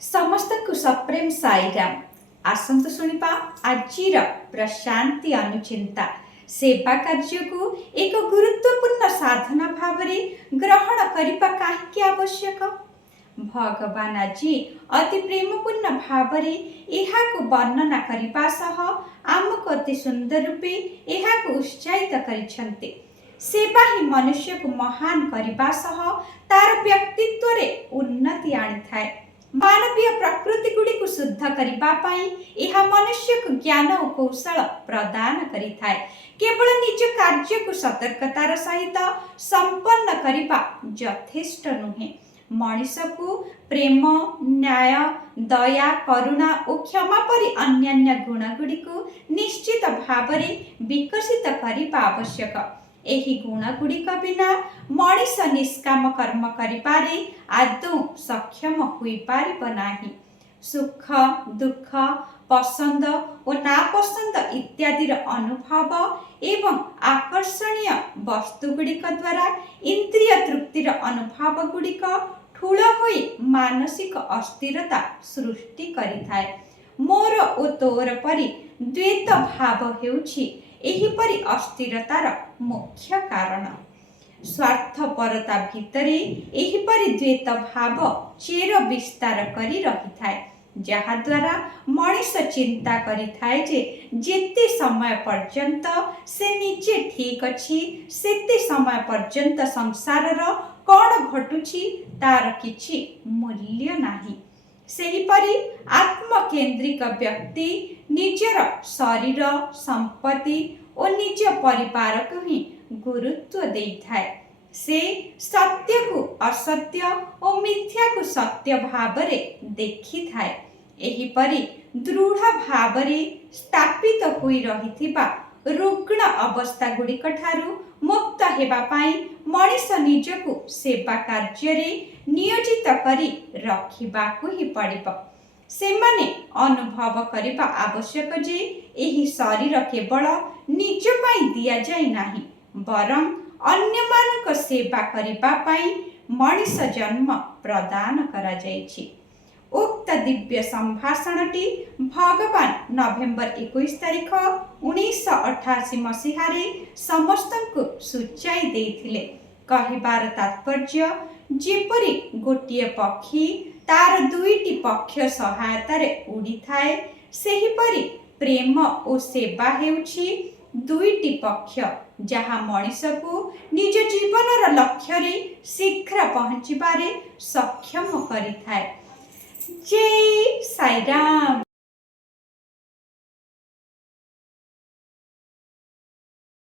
समस्त को सप्रेम साईराम। आसंतु शुणिबा आजिर प्रशांति अनुचिंता सेवा कार्य को एक गुरुत्वपूर्ण साधना भाव ग्रहण करने कहीं आवश्यक। भगवान आज अति प्रेमपूर्ण भाव वर्णना करने सह आमको अति सुंदर रूपे यह उत्साहित करिसेंति। सेवा ही मनुष्य को महान करने सह तार व्यक्तित्व रे उन्नति आनी थाए। मानवीय प्रकृति गुड़ी को शुद्ध करने यह मनुष्य को ज्ञान और कौशल प्रदान करिथाए। केवल निज कार्य को सतर्कतार सहित संपन्न करने यथेष्ट नुहे। मनीष को प्रेम, न्याय, दया, करुणा और क्षमा परि अन्यान्य गुण गुड़ी को निश्चित भाव विकसित करने आवश्यक। एही गुण गुड़िक बिना मनीष निष्काम कर्म करिपारे आदौ सक्षम होई पारिब नाही। सुख, दुख, पसंद और नापसंद इत्यादिर अनुभव एवं आकर्षणीय वस्तु गुड़िक द्वारा इंद्रिय तृप्तिर अनुभव गुड़िक ठूल होई मानसिक अस्थिरता सृष्टि करिथाए। मोर ओ तोर परि द्वैत भाव हेउछि एहिपरि अस्थिरतार मुख्य कारण। स्वार्थपरता भितरे एहिपरि द्वैत भाव चेर विस्तार करी रहिथाए, जहा द्वारा मनीष चिंता करिथाए जे जेते समय पर्यंत से निजे ठीक अछि सेते समय पर्यंत संसारर कौन घटुछि तार किछि मूल्य नाही। सेहिपरि आत्मकेंद्रिक व्यक्ति निजर शरीर, संपत्ति और निज परिवार को ही गुरुत्व देइथाए। से सत्य को असत्य और मिथ्या को सत्य भावरे देखि थाए। एहिपरि दृढ़ भावरे स्थापित होई रहिथिबा रुग्ण अवस्था गुड़िक ठारू मुक्त हेबा पाई मनीष निजको सेवा कार्य नियोजित करी रखिबाकु ही पड़िब। सेमाने अनुभव करिबा आवश्यक जे एही शरीर केवल निज पाई दिया जाय नाही, बरं अन्य मानक सेवा करिबा पाई मनीष जन्म प्रदान करा जायछि। उक्त दिव्य संभाषणटी भगवान नवेम्बर 21 तारिख 1988 मसीहारे समस्तंकु सूचाई देइथिले। कहिबार तात्पर्य जेपरि गोटिए पक्षी तार दुईटी पक्ष सहायतार उड़ी थाए, सेहिपरि प्रेम और सेवा हेउछि दुईटी पक्ष जहाँ मनीष को निज जीवनर लक्ष्य रे शीघ्र पहुँचबारे सक्षम करिथाए। जय साईराम।